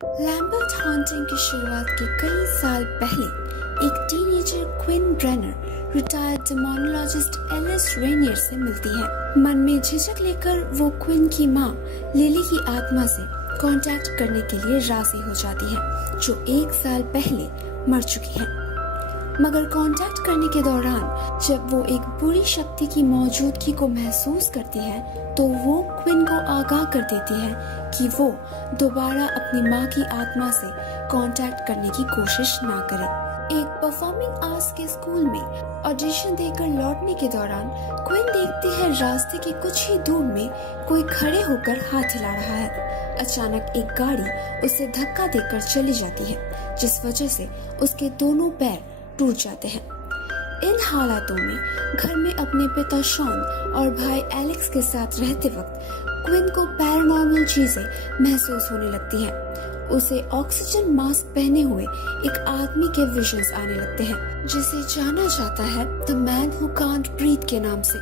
Lambert haunting की शुरुआत के कई साल पहले एक teenager Quinn Brenner retired demonologist Elise Rainier से मिलती है। मन में झिझक लेकर वो क्विन की माँ लिली की आत्मा से कांटेक्ट करने के लिए राजी हो जाती है, जो 1 साल पहले मर चुकी है। मगर कांटेक्ट करने के दौरान जब वो एक बुरी शक्ति की मौजूदगी को महसूस करती है, तो वो क्विन को आगाह कर देती है कि वो दोबारा अपनी माँ की आत्मा से कांटेक्ट करने की कोशिश ना करे। एक परफॉर्मिंग आर्ट्स के स्कूल में ऑडिशन देकर लौटने के दौरान क्विन देखती है रास्ते के कुछ ही दूर में कोई खड़े होकर हाथ हिला रहा है। अचानक एक गाड़ी उसे धक्का देकर चली जाती है, जिस वजह से उसके दोनों पैर टूट जाते हैं। इन हालातों में घर में अपने पिता शॉन और भाई एलेक्स के साथ रहते वक्त क्विन को पैरानॉर्मल चीजें महसूस होने लगती हैं। उसे ऑक्सीजन मास्क पहने हुए एक आदमी के विजन्स आने लगते हैं, जिसे जाना जाता है the man who can't breathe के नाम से,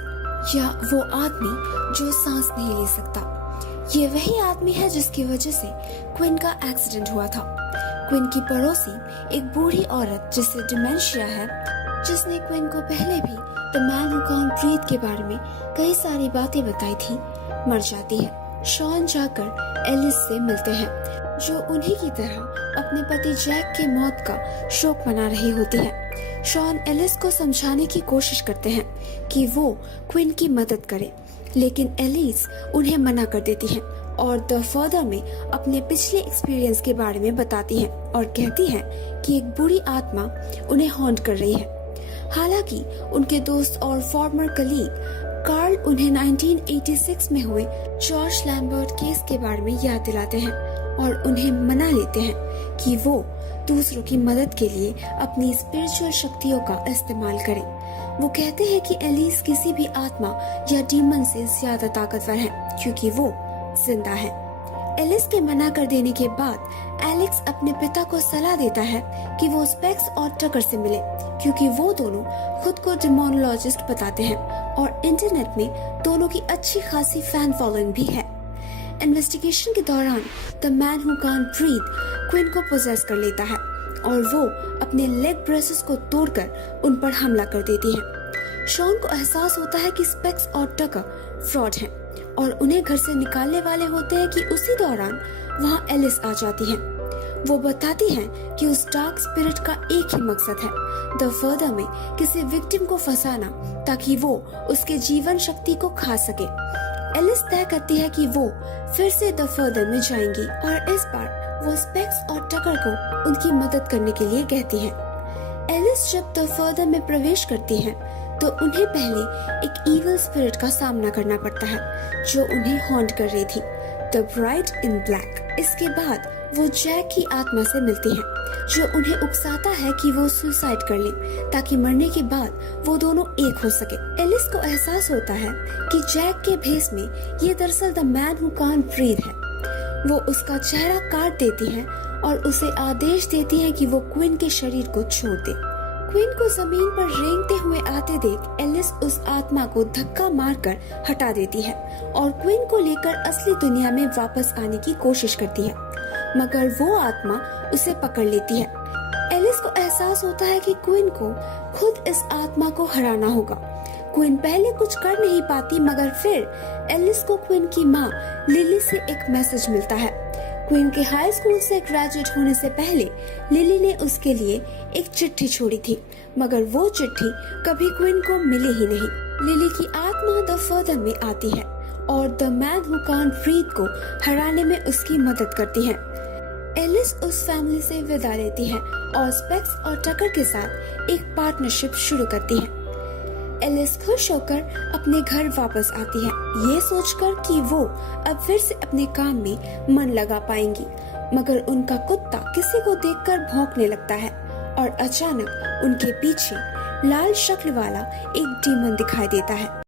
या वो आदमी जो सांस नहीं ले सकता। ये वही आदमी है जिसकी वजह से क्विन का एक्सीडेंट हुआ था। क्विन की पड़ोसी एक बूढ़ी औरत जिसे डिमेंशिया है, जिसने क्विन को पहले भी the man who can't breathe के बारे में कई सारी बातें बताई थी, मर जाती है। शॉन जाकर एलिस से मिलते हैं, जो उन्हीं की तरह अपने पति जैक के मौत का शोक मना रही होती है। शॉन एलिस को समझाने की कोशिश करते हैं कि वो क्विन की मदद करे, लेकिन एलिस उन्हें मना कर देती है और द फादर में अपने पिछले एक्सपीरियंस के बारे में बताती है और कहती है कि एक बुरी आत्मा उन्हें हॉन्ट कर रही है। हालांकि उनके दोस्त और फॉर्मर कलीग कार्ल उन्हें 1986 में हुए जॉर्ज लैम्बर्ट केस के बारे में याद दिलाते हैं और उन्हें मना लेते हैं कि वो दूसरों की मदद के लिए अपनी स्पिरिचुअल शक्तियों का इस्तेमाल करें। वो कहते हैं कि एलिस किसी भी आत्मा या डीमन से ज्यादा ताकतवर है, क्योंकि वो जिंदा है। एलिस के मना कर देने के बाद एलेक्स अपने पिता को सलाह देता है कि वो स्पेक्स और टकर से मिले, क्योंकि वो दोनों खुद को डेमोनोलॉजिस्ट बताते हैं और इंटरनेट में दोनों की अच्छी खासी फैन फॉलोइंग भी है। इन्वेस्टिगेशन के दौरान the man who can't breathe Quinn को पोजेस कर लेता है और वो अपने लेग ब्रेसेस को तोड़कर उन पर हमला कर देती है। शॉन को एहसास होता है कि स्पेक्स और टकर फ्रॉड हैं और उन्हें घर से निकालने वाले होते हैं कि उसी दौरान वहाँ एलिस आ जाती है। वो बताती है कि उस डार्क स्पिरिट का एक ही मकसद है, द फर्दर में किसी विक्टिम को फंसाना, ताकि वो उसके जीवन शक्ति को खा सके। एलिस तय करती है कि वो फिर से द फर्दर में जाएंगी और इस बार वो स्पेक्स और टकर को उनकी मदद करने के लिए कहती है। एलिस जब द फर्दर में प्रवेश करती है तो उन्हें पहले एक इविल स्पिरिट का सामना करना पड़ता है, जो उन्हें हॉन्ट कर रही थी, द ब्राइड इन ब्लैक। इसके बाद वो जैक की आत्मा से मिलती है, जो उन्हें उकसाता है कि वो सुसाइड कर ले, ताकि मरने के बाद वो दोनों एक हो सके। एलिस को एहसास होता है कि जैक के भेस में ये दरअसल the man who can't breathe है। वो उसका चेहरा काट देती है और उसे आदेश देती है कि वो क्विन के शरीर को छोड़ दे। क्वीन को जमीन पर रेंगते हुए आते देख एलिस उस आत्मा को धक्का मारकर हटा देती है और क्वीन को लेकर असली दुनिया में वापस आने की कोशिश करती है, मगर वो आत्मा उसे पकड़ लेती है। एलिस को एहसास होता है कि क्वीन को खुद इस आत्मा को हराना होगा। क्वीन पहले कुछ कर नहीं पाती, मगर फिर एलिस को क्वीन की माँ लिली से एक मैसेज मिलता है। क्वीन के हाई स्कूल से ग्रेजुएट होने से पहले लिली ने उसके लिए एक चिट्ठी छोड़ी थी, मगर वो चिट्ठी कभी क्वीन को मिली ही नहीं। लिली की आत्मा द फर्दर में आती है और the man who can't breathe को हराने में उसकी मदद करती है। एलिस उस फैमिली से विदा लेती है और स्पेक्स और टकर के साथ एक पार्टनरशिप शुरू करती है। एलिस खुश होकर अपने घर वापस आती है, ये सोचकर कि वो अब फिर से अपने काम में मन लगा पाएंगी, मगर उनका कुत्ता किसी को देखकर भौंकने लगता है और अचानक उनके पीछे लाल शक्ल वाला एक डीमन दिखाई देता है।